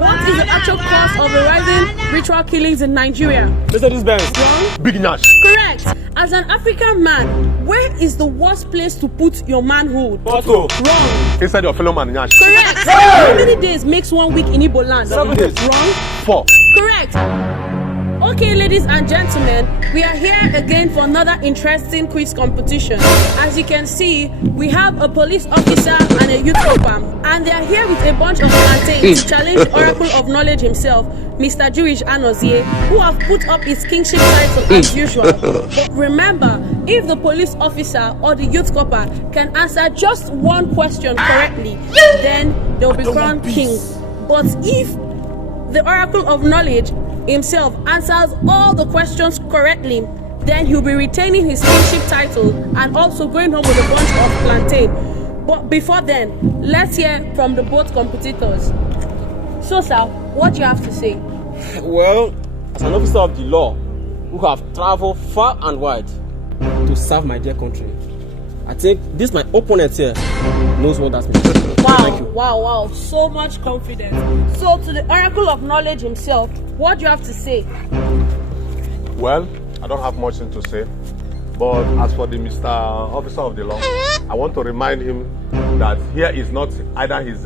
What is the actual cause of the rising ritual killings in Nigeria? Mercedes-Benz. Wrong. Big Nash. Correct. As an African man, where is the worst place to put your manhood? Porto. Wrong. Inside your fellow man, Nash. Correct. How many days makes 1 week in Igbo land? 7 days. Wrong. 4. Correct. Okay, ladies and gentlemen, we are here again for another interesting quiz competition. As you can see, we have a police officer and a youth corper, and they are here with a bunch of plantains to challenge the Oracle of Knowledge himself, Mr. Juwishi Anozie, who have put up his kingship title as usual. But remember, if the police officer or the youth corper can answer just one question correctly, then they'll be crowned king. But if the Oracle of Knowledge himself answers all the questions correctly, then he'll be retaining his kingship title and also going home with a bunch of plantain. But before then, let's hear from the both competitors. So sir, what do you have to say? Well, as an officer of the law who have traveled far and wide to serve my dear country, I think this my opponent here knows what that means. Wow, so much confidence. So to the Oracle of Knowledge himself, what do you have to say? Well, I don't have much to say. But as for the Mr. Officer of the Law, I want to remind him that here is not either his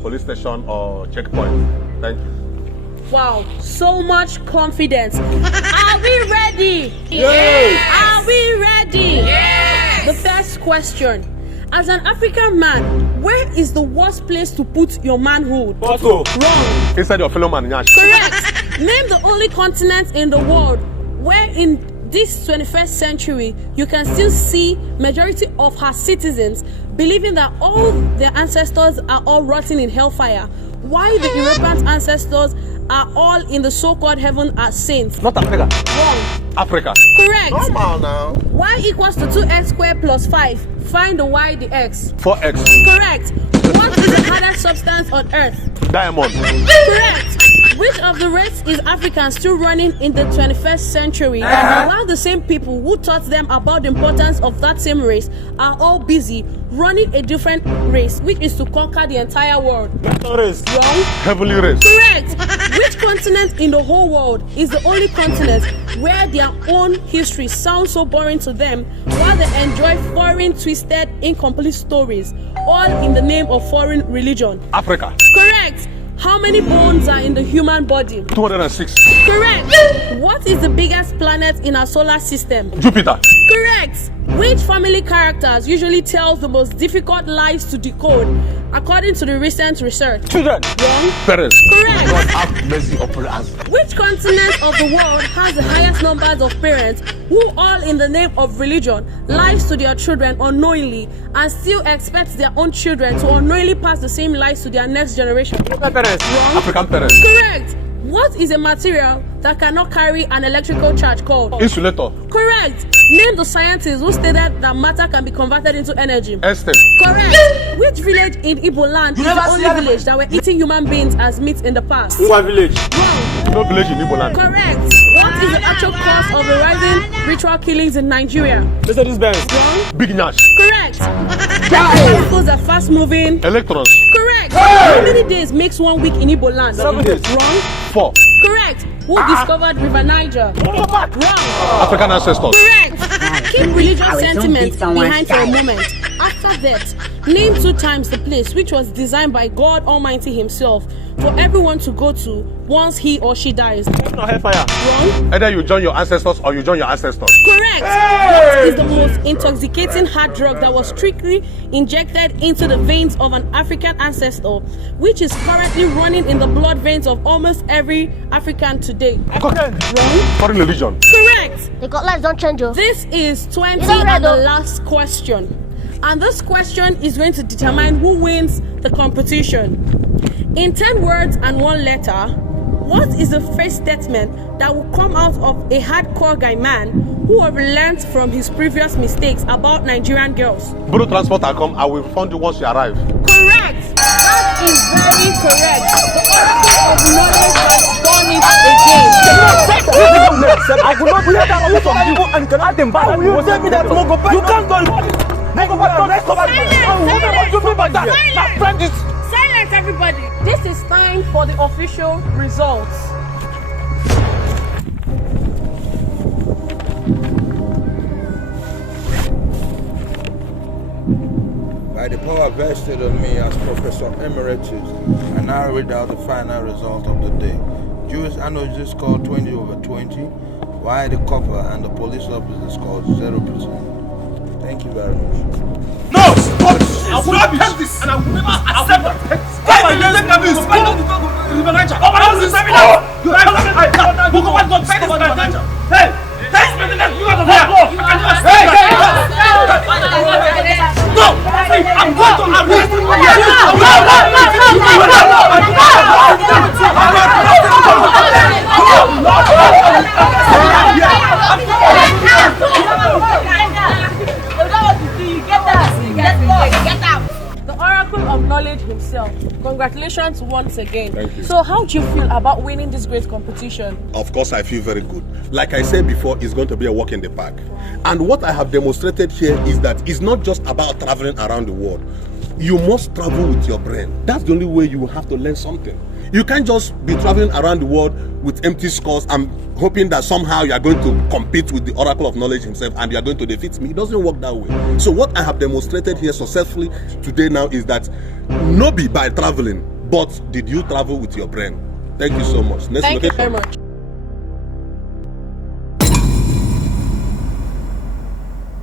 police station or checkpoint. Thank you. Wow, so much confidence. Are we ready? Yes. Are we ready? Yes. The first question. As an African man, where is the worst place to put your manhood? Porto. Wrong. Inside your fellow man, Nash. Correct. Name the only continent in the world where in this 21st century you can still see majority of her citizens believing that all their ancestors are all rotting in hellfire, while the European ancestors are all in the so-called heaven as saints. Not Africa. Wrong. Africa. Correct. Normal now. Y equals to 2x squared plus 5. Find the y, the x. 4x. Correct. What is the hardest substance on earth? Diamond. Correct. Which of the race is African still running in the 21st century, while the same people who taught them about the importance of that same race are all busy running a different race, which is to conquer the entire world? Race. Wrong. Heavily race. Correct. Which continent in the whole world is the only continent where their own history sounds so boring to them, while they enjoy foreign, twisted, incomplete stories, all in the name of foreign religion? Africa. Correct. How many bones are in the human body? 206. Correct. What is the biggest planet in our solar system? Jupiter. Correct. Which family characters usually tells the most difficult lies to decode, according to the recent research? Children. Wrong. Parents. Correct. Have mercy upon us. Which continent of the world has the highest numbers of parents who, all in the name of religion, lies to their children unknowingly and still expect their own children to unknowingly pass the same lies to their next generation? Parents. Wrong. African parents. Correct. What is a material that cannot carry an electrical charge called? Insulator. Correct. Name the scientists who stated that matter can be converted into energy. Einstein. Correct. Which village in Igbo land is the only village that were eating human beings as meat in the past? One village. Wrong. No village in Igbo land. Correct. What is the actual cause of the rising ritual killings in Nigeria? Mercedes-Benz. Wrong. Big Nash. Correct. Particles are fast moving. Electrons. Correct. How many days makes 1 week in Igbo land? 7 days. Wrong. 4. Correct. Who discovered River Niger? Wrong. African ancestors. Correct. Keep religious sentiment behind for a moment. After that, name 2 times the place which was designed by God Almighty himself for everyone to go to once he or she dies. No hellfire. Wrong. Either you join your ancestors or you join your ancestors. Correct. What is the most intoxicating hard drug that was strictly injected into the veins of an African ancestor, which is currently running in the blood veins of almost every African today? Cocaine. Wrong. Foreign religion. Correct. The guidelines don't change. This is 20 You don't read and the though. last question. And this question is going to determine who wins the competition. In 10 words and 1 letter, what is the first statement that will come out of a hardcore guy man who have learned from his previous mistakes about Nigerian girls? Blue transport will come. I will fund you once you arrive. Correct. That is very correct. The Oracle of Knowledge has done it again. I will not let that away from you and cannot them back. You tell me that you can't go. Silence, everybody. everybody, this is time for the official results. By the power vested on me as Professor Emeritus, I now read out the final result of the day. Juwishi Anozie scored 20/20, while the copper and the police officer scored 0%. Thank you very much. No! Stop! I will not take this! And I will never accept that! Stop! I will take this! Stop! Hey! Thanks for the next you out of here! Hey! No! I'm going to arrest you! The Oracle of Knowledge himself. Congratulations once again. Thank you. So how do you feel about winning this great competition? Of course, I feel very good. Like I said before, it's going to be a walk in the park. And what I have demonstrated here is that it's not just about traveling around the world. You must travel with your brain. That's the only way you will have to learn something. You can't just be traveling around the world with empty scores and hoping that somehow you are going to compete with the Oracle of Knowledge himself and you are going to defeat me. It doesn't work that way. So what I have demonstrated here successfully today now is that not be by traveling, but did you travel with your brain? Thank you so much. Thank you very much.